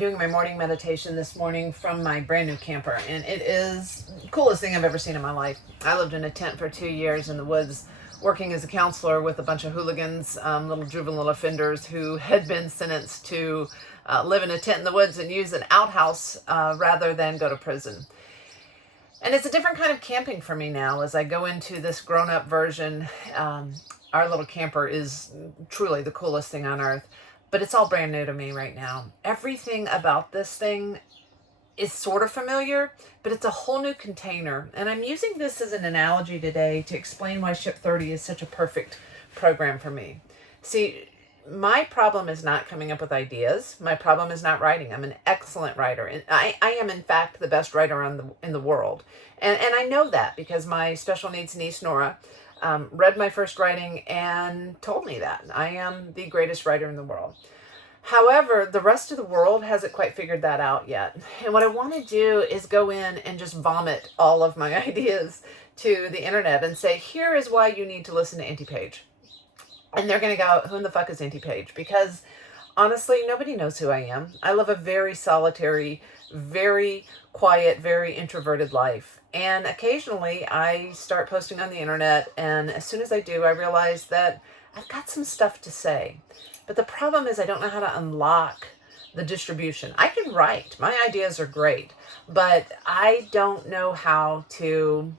doing my morning meditation this morning from my brand new camper, and it is the coolest thing I've ever seen in my life. I lived in a tent for 2 years in the woods, working as a counselor with a bunch of hooligans, little juvenile offenders who had been sentenced to live in a tent in the woods and use an outhouse rather than go to prison. And it's a different kind of camping for me now as I go into this grown-up version. Our little camper is truly the coolest thing on earth, but it's all brand new to me right now. Everything about this thing is sort of familiar, but it's a whole new container. And I'm using this as an analogy today to explain why Ship 30 is such a perfect program for me. See, my problem is not coming up with ideas. My problem is not writing. I'm an excellent writer. And I am, in fact, the best writer in the world. And I know that because my special needs niece, Nora, read my first writing and told me that. I am the greatest writer in the world. However, the rest of the world hasn't quite figured that out yet. And what I want to do is go in and just vomit all of my ideas to the internet and say, here is why you need to listen to Auntie Page. And they're going to go, who in the fuck is Auntie Page? Because honestly, nobody knows who I am. I live a very solitary, very quiet, very introverted life. And occasionally I start posting on the internet, and as soon as I do, I realize that I've got some stuff to say. But the problem is I don't know how to unlock the distribution. I can write. My ideas are great, but I don't know how to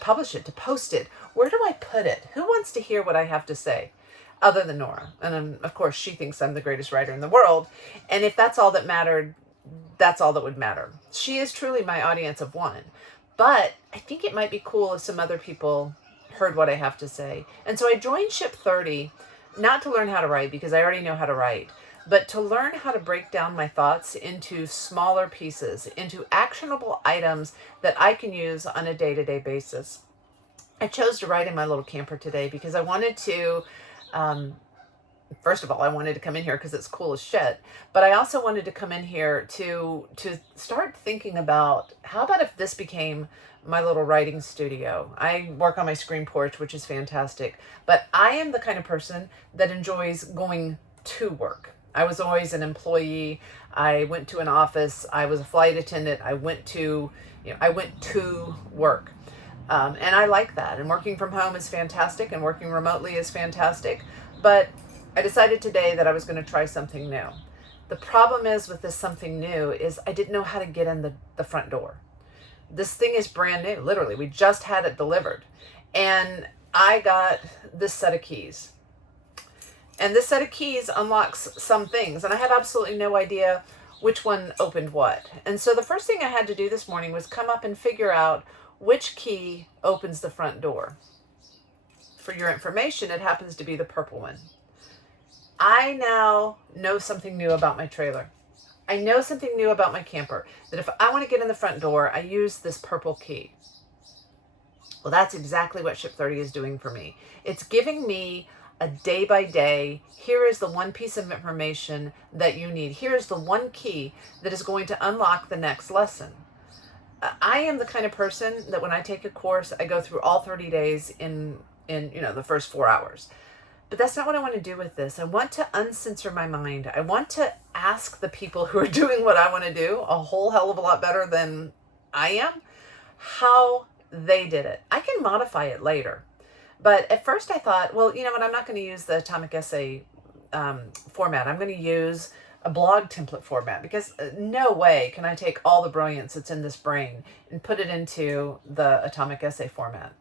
publish it, to post it. Where do I put it? Who wants to hear what I have to say? Other than Nora. And of course, she thinks I'm the greatest writer in the world. And if that's all that mattered, that's all that would matter. She is truly my audience of one. But I think it might be cool if some other people heard what I have to say. And so I joined Ship 30, not to learn how to write, because I already know how to write, but to learn how to break down my thoughts into smaller pieces, into actionable items that I can use on a day-to-day basis. I chose to write in my little camper today because I wanted to, first of all, I wanted to come in here because it's cool as shit, but I also wanted to come in here to start thinking about, how about if this became my little writing studio? I work on my screen porch, which is fantastic, but I am the kind of person that enjoys going to work. I was always an employee. I went to an office. I was a flight attendant. I went to work. And I like that. And working from home is fantastic, and working remotely is fantastic. But I decided today that I was going to try something new. The problem is with this something new is I didn't know how to get in the front door. This thing is brand new, literally. We just had it delivered. And I got this set of keys. And this set of keys unlocks some things. And I have absolutely no idea which one opened what. And so the first thing I had to do this morning was come up and figure out which key opens the front door. For your information, it happens to be the purple one. I now know something new about my trailer. I know something new about my camper, that if I want to get in the front door, I use this purple key. Well, that's exactly what Ship 30 is doing for me. It's giving me a day by day, here is the one piece of information that you need. Here is the one key that is going to unlock the next lesson. I am the kind of person that when I take a course, I go through all 30 days in the first 4 hours. But that's not what I want to do with this. I want to uncensor my mind. I want to ask the people who are doing what I want to do a whole hell of a lot better than I am, how they did it. I can modify it later. But at first I thought, well, you know what? I'm not going to use the atomic essay format. I'm going to use a blog template format, because no way can I take all the brilliance that's in this brain and put it into the atomic essay format.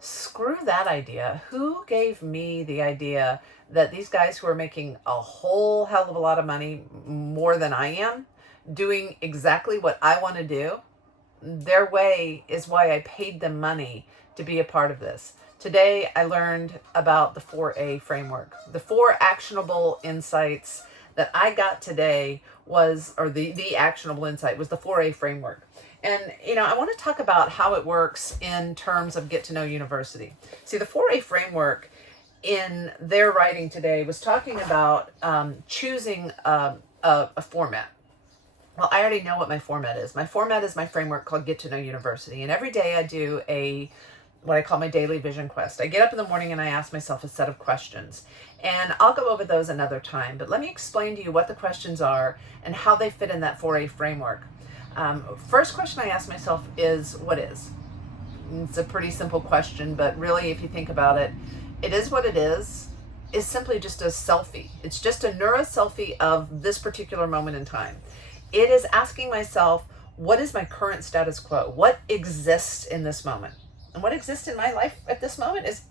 Screw that idea. Who gave me the idea that these guys who are making a whole hell of a lot of money, more than I am, doing exactly what I want to do, their way is why I paid them money to be a part of this. Today I learned about the 4A framework. The 4 actionable insights that I got today was, or the actionable insight was the 4A framework. And, I want to talk about how it works in terms of Get to Know University. See, the 4A framework in their writing today was talking about choosing a format. Well, I already know what my format is. My format is my framework called Get to Know University. And every day I do a what I call my daily vision quest. I get up in the morning and I ask myself a set of questions. And I'll go over those another time. But let me explain to you what the questions are and how they fit in that 4A framework. First question I ask myself is, what is? It's a pretty simple question, but really, if you think about it, it is what it is simply just a selfie. It's just a neuro selfie of this particular moment in time. It is asking myself, what is my current status quo? What exists in this moment? And what exists in my life at this moment is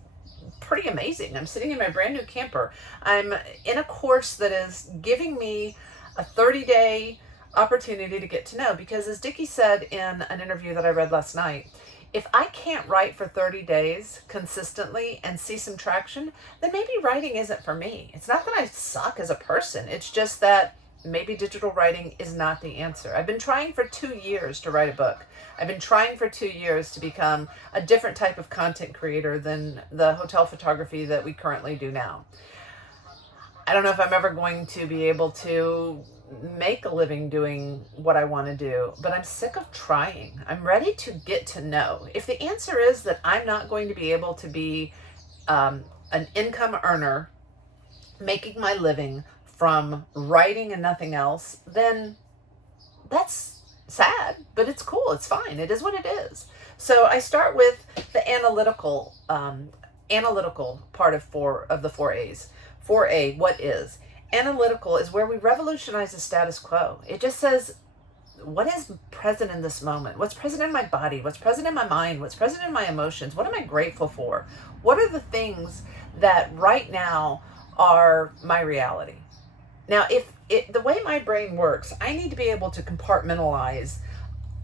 pretty amazing. I'm sitting in my brand new camper. I'm in a course that is giving me a 30-day opportunity to get to know, because as Dickie said in an interview that I read last night, if I can't write for 30 days consistently and see some traction, then maybe writing isn't for me. It's not that I suck as a person. It's just that maybe digital writing is not the answer. I've been trying for 2 years to write a book. I've been trying for 2 years to become a different type of content creator than the hotel photography that we currently do now. I don't know if I'm ever going to be able to make a living doing what I want to do, but I'm sick of trying. I'm ready to get to know. If the answer is that I'm not going to be able to be an income earner making my living from writing and nothing else, then that's sad, but it's cool. It's fine. It is what it is. So I start with the analytical part of the 4As. 4A, what is? Analytical is where we revolutionize the status quo. It just says, what is present in this moment? What's present in my body? What's present in my mind? What's present in my emotions? What am I grateful for? What are the things that right now are my reality? Now, the way my brain works, I need to be able to compartmentalize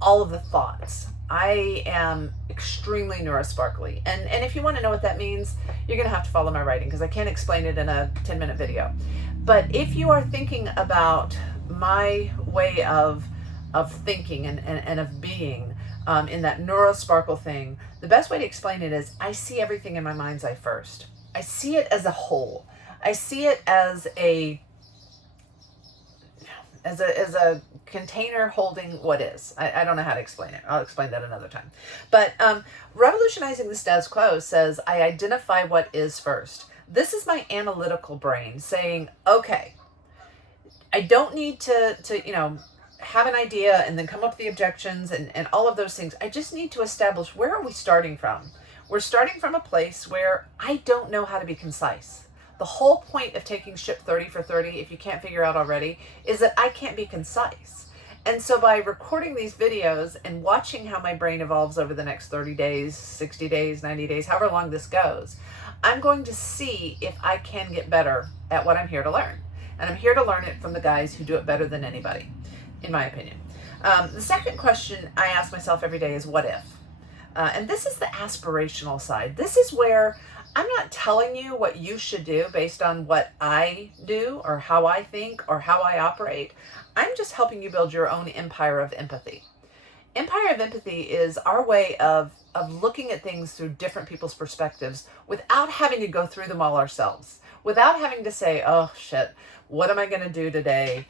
all of the thoughts. I am extremely neurosparkly. And if you want to know what that means, you're going to have to follow my writing, because I can't explain it in a 10-minute video. But if you are thinking about my way of thinking and of being in that neurosparkle thing, the best way to explain it is I see everything in my mind's eye first. I see it as a whole. I see it as a container holding what is. I don't know how to explain it. I'll explain that another time. But revolutionizing the status quo says I identify what is first. This is my analytical brain saying, okay, I don't need to have an idea and then come up with the objections and all of those things. I just need to establish, where are we starting from? We're starting from a place where I don't know how to be concise. The whole point of taking Ship 30 for 30, if you can't figure out already, is that I can't be concise. And so by recording these videos and watching how my brain evolves over the next 30 days, 60 days, 90 days, however long this goes, I'm going to see if I can get better at what I'm here to learn. And I'm here to learn it from the guys who do it better than anybody, in my opinion. The second question I ask myself every day is, what if? And this is the aspirational side. This is where I'm not telling you what you should do based on what I do or how I think or how I operate. I'm just helping you build your own empire of empathy. Empire of empathy is our way of looking at things through different people's perspectives without having to go through them all ourselves, without having to say, oh shit, what am I going to do today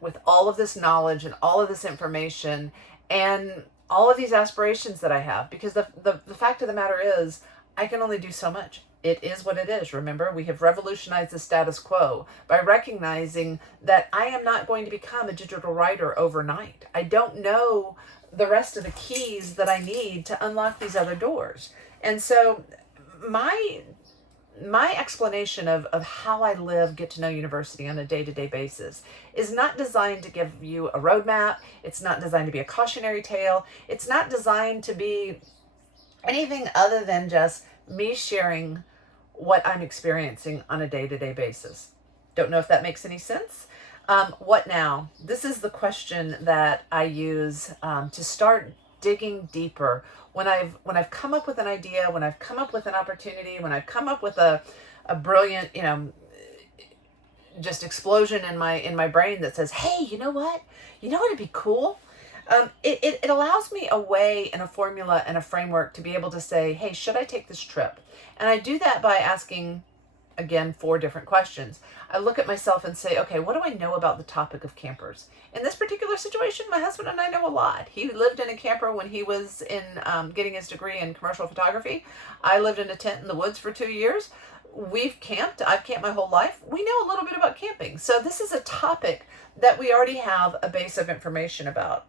with all of this knowledge and all of this information and all of these aspirations that I have. Because the fact of the matter is, I can only do so much. It is what it is. Remember, we have revolutionized the status quo by recognizing that I am not going to become a digital writer overnight. I don't know the rest of the keys that I need to unlock these other doors. And so my explanation of how I live Get to Know University on a day-to-day basis is not designed to give you a roadmap. It's not designed to be a cautionary tale. It's not designed to be anything other than just me sharing what I'm experiencing on a day-to-day basis. Don't know if that makes any sense. What now? This is the question that I use to start digging deeper. When I've come up with an idea, when I've come up with an opportunity, when I've come up with a brilliant, just explosion in my brain that says, hey, you know what? You know what would be cool? It allows me a way and a formula and a framework to be able to say, hey, should I take this trip? And I do that by asking, again, 4 different questions. I look at myself and say, okay, what do I know about the topic of campers? In this particular situation, my husband and I know a lot. He lived in a camper when he was in getting his degree in commercial photography. I lived in a tent in the woods for 2 years. We've camped. I've camped my whole life. We know a little bit about camping. So this is a topic that we already have a base of information about.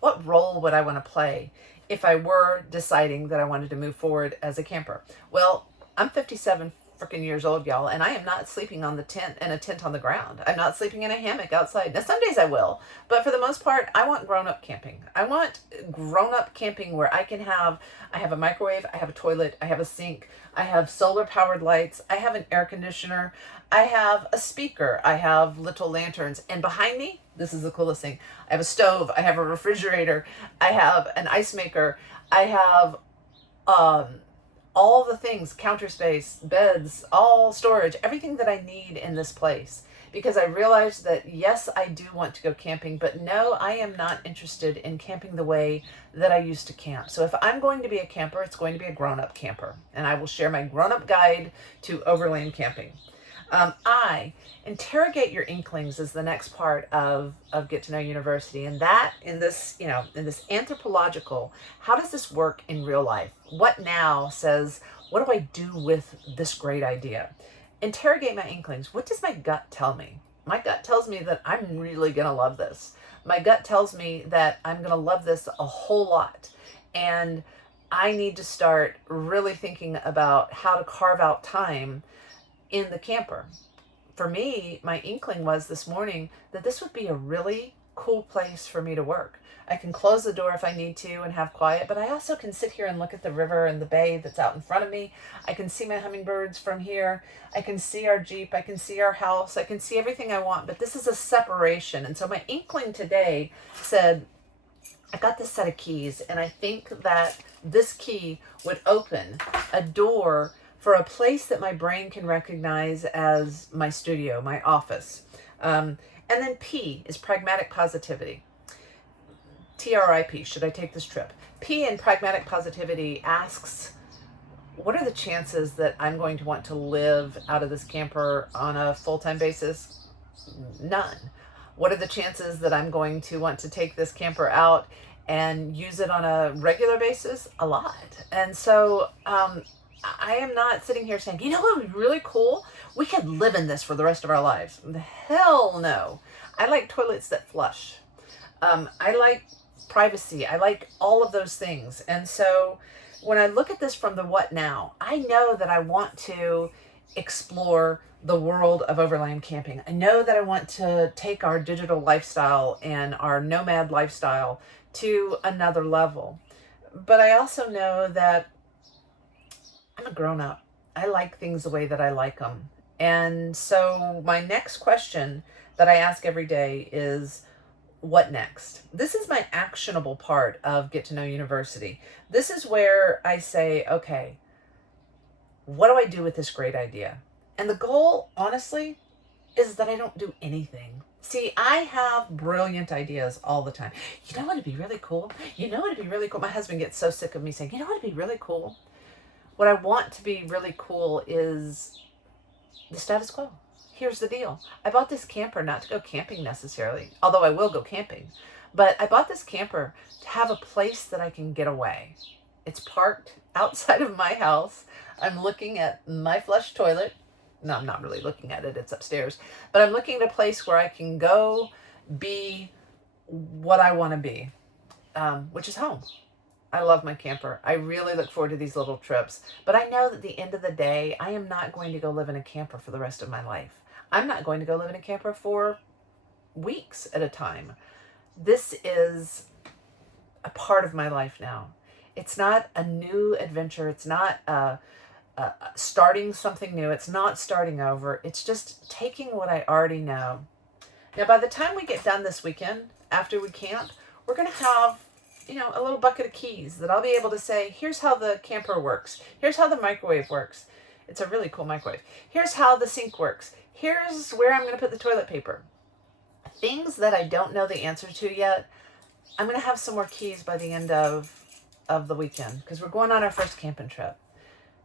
What role would I want to play if I were deciding that I wanted to move forward as a camper? Well, I'm 57 freaking years old, y'all, and I am not sleeping in a tent on the ground. I'm not sleeping in a hammock outside. Now, some days I will, but for the most part, I want grown-up camping. I want grown-up camping where I have a microwave, I have a toilet, I have a sink, I have solar-powered lights, I have an air conditioner, I have a speaker, I have little lanterns, and behind me, this is the coolest thing, I have a stove, I have a refrigerator, I have an ice maker, I have all the things, counter space, beds, all storage, everything that I need in this place. Because I realized that yes, I do want to go camping, but no, I am not interested in camping the way that I used to camp. So if I'm going to be a camper, it's going to be a grown-up camper. And I will share my grown-up guide to overland camping. Interrogate your inklings is the next part of Get to Know University. And that in this anthropological, how does this work in real life? What now says, what do I do with this great idea? Interrogate my inklings. What does my gut tell me? My gut tells me that I'm really going to love this. My gut tells me that I'm going to love this a whole lot. And I need to start really thinking about how to carve out time in the camper. For me, my inkling was this morning that this would be a really cool place for me to work. I can close the door if I need to and have quiet, but I also can sit here and look at the river and the bay that's out in front of me. I can see my hummingbirds from here. I can see our Jeep. I can see our house. I can see everything I want, but this is a separation. And so my inkling today said, I got this set of keys, and I think that this key would open a door for a place that my brain can recognize as my studio, my office. And then P is pragmatic positivity. TRIP, should I take this trip? P in pragmatic positivity asks, what are the chances that I'm going to want to live out of this camper on a full-time basis? None. What are the chances that I'm going to want to take this camper out and use it on a regular basis? A lot. And so I am not sitting here saying, you know what would be really cool? We could live in this for the rest of our lives. Hell no. I like toilets that flush. I like privacy. I like all of those things. And so when I look at this from the what now, I know that I want to explore the world of overland camping. I know that I want to take our digital lifestyle and our nomad lifestyle to another level. But I also know that I'm a grown-up. I like things the way that I like them. And so my next question that I ask every day is, what next? This is my actionable part of Get to Know University. This is where I say, okay, what do I do with this great idea? And the goal, honestly, is that I don't do anything. See, I have brilliant ideas all the time. You know what would be really cool? You know what would be really cool? My husband gets so sick of me saying, you know what would be really cool? What I want to be really cool is the status quo. Here's the deal. I bought this camper not to go camping necessarily, although I will go camping. But I bought this camper to have a place that I can get away. It's parked outside of my house. I'm looking at my flush toilet. No, I'm not really looking at it. It's upstairs. But I'm looking at a place where I can go be what I want to be, which is home. I love my camper. I really look forward to these little trips. But I know that at the end of the day, I am not going to go live in a camper for the rest of my life. I'm not going to go live in a camper for weeks at a time. This is a part of my life now. It's not a new adventure. It's not starting something new. It's not starting over. It's just taking what I already know. Now, by the time we get done this weekend, after we camp, we're going to have, a little bucket of keys that I'll be able to say, here's how the camper works. Here's how the microwave works. It's a really cool microwave. Here's how the sink works. Here's where I'm going to put the toilet paper. Things that I don't know the answer to yet, I'm going to have some more keys by the end of the weekend because we're going on our first camping trip.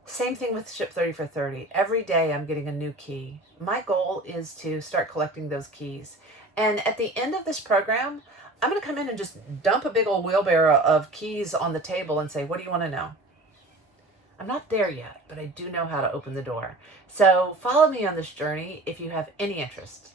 Same thing with Ship 30 for 30. Every day I'm getting a new key. My goal is to start collecting those keys. And at the end of this program, I'm going to come in and just dump a big old wheelbarrow of keys on the table and say, what do you want to know? I'm not there yet, but I do know how to open the door. So follow me on this journey if you have any interest.